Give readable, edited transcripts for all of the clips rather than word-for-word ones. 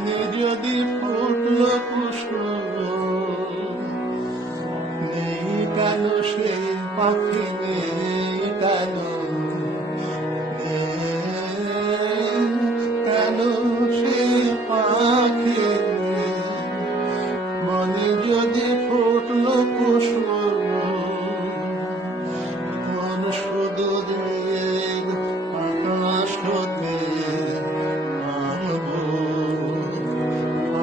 মনে যদি ফুটল কুসুম, নেই কেন সে পাখি, নেই কেন, কেন সে পাখি, মনে যদি ফুটল কুসুম, মন শুধু মেঘ আকাশ হতে আনবো,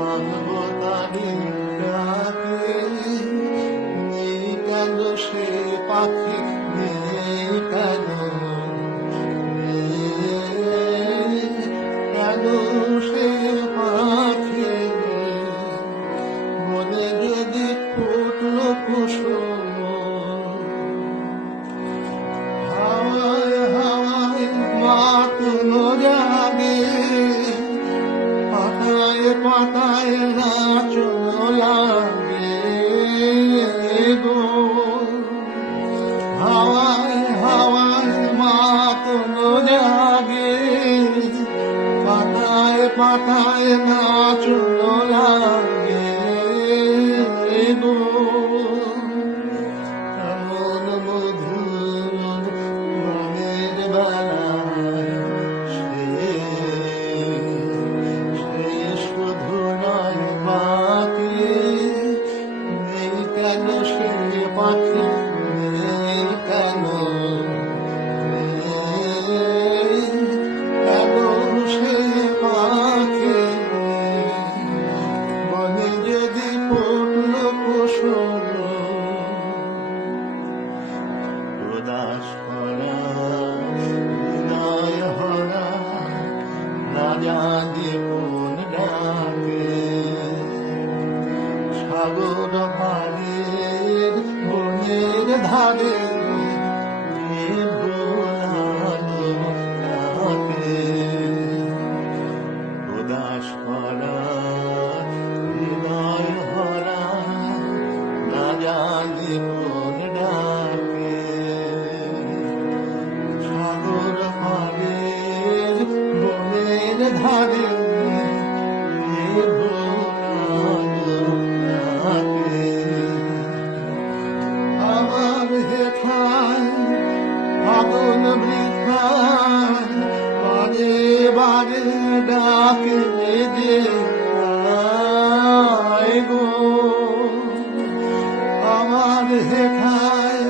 আনবো তারি ডাকে, নেই কেন সে পাখি, নেই কেন, কেন সে পাখি, মনে যদি ফুটল কুসুম। হাওয়ায় হাওয়ায় মাতলো জাগে, পাতায় পাতায় নাচনো লাগে গো, হাওয়ায় হাওয়ায় মাতলো জাগে, পাতায় পাতায় নাচনো লাগে গো, এমন মধুর মনের বেলায় সে শুধু নয় বাকি, নেই কেন সে পাখি, নেই কেন, কেন সে পাখি, মনে যদি ফুটল কুসুম। উদাস করা হৃদয় ভরা, না জানি কোন ডাকে, সাগর পাড়ের বনের ধারে কে ভোলালো তাকে। উদাস করা হৃদয় ভরা, না জানি কোন ডাকে, সাগর পাড়ের বনের ধারে কে ভোলালো তাকে। আমার হেথায় ফাগুন বৃথায় বারে বারে ডাকে যে আয় গো, আমার হেথায়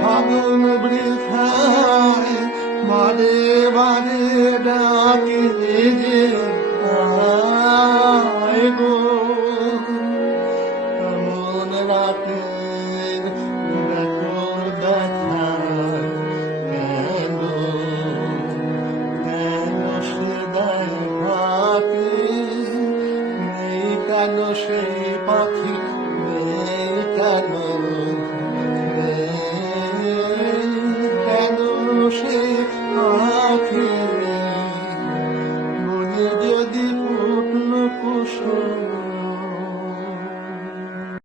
ফাগুন বৃথায় বারে বারে ডাকে যে আয় গো, এমন রাতে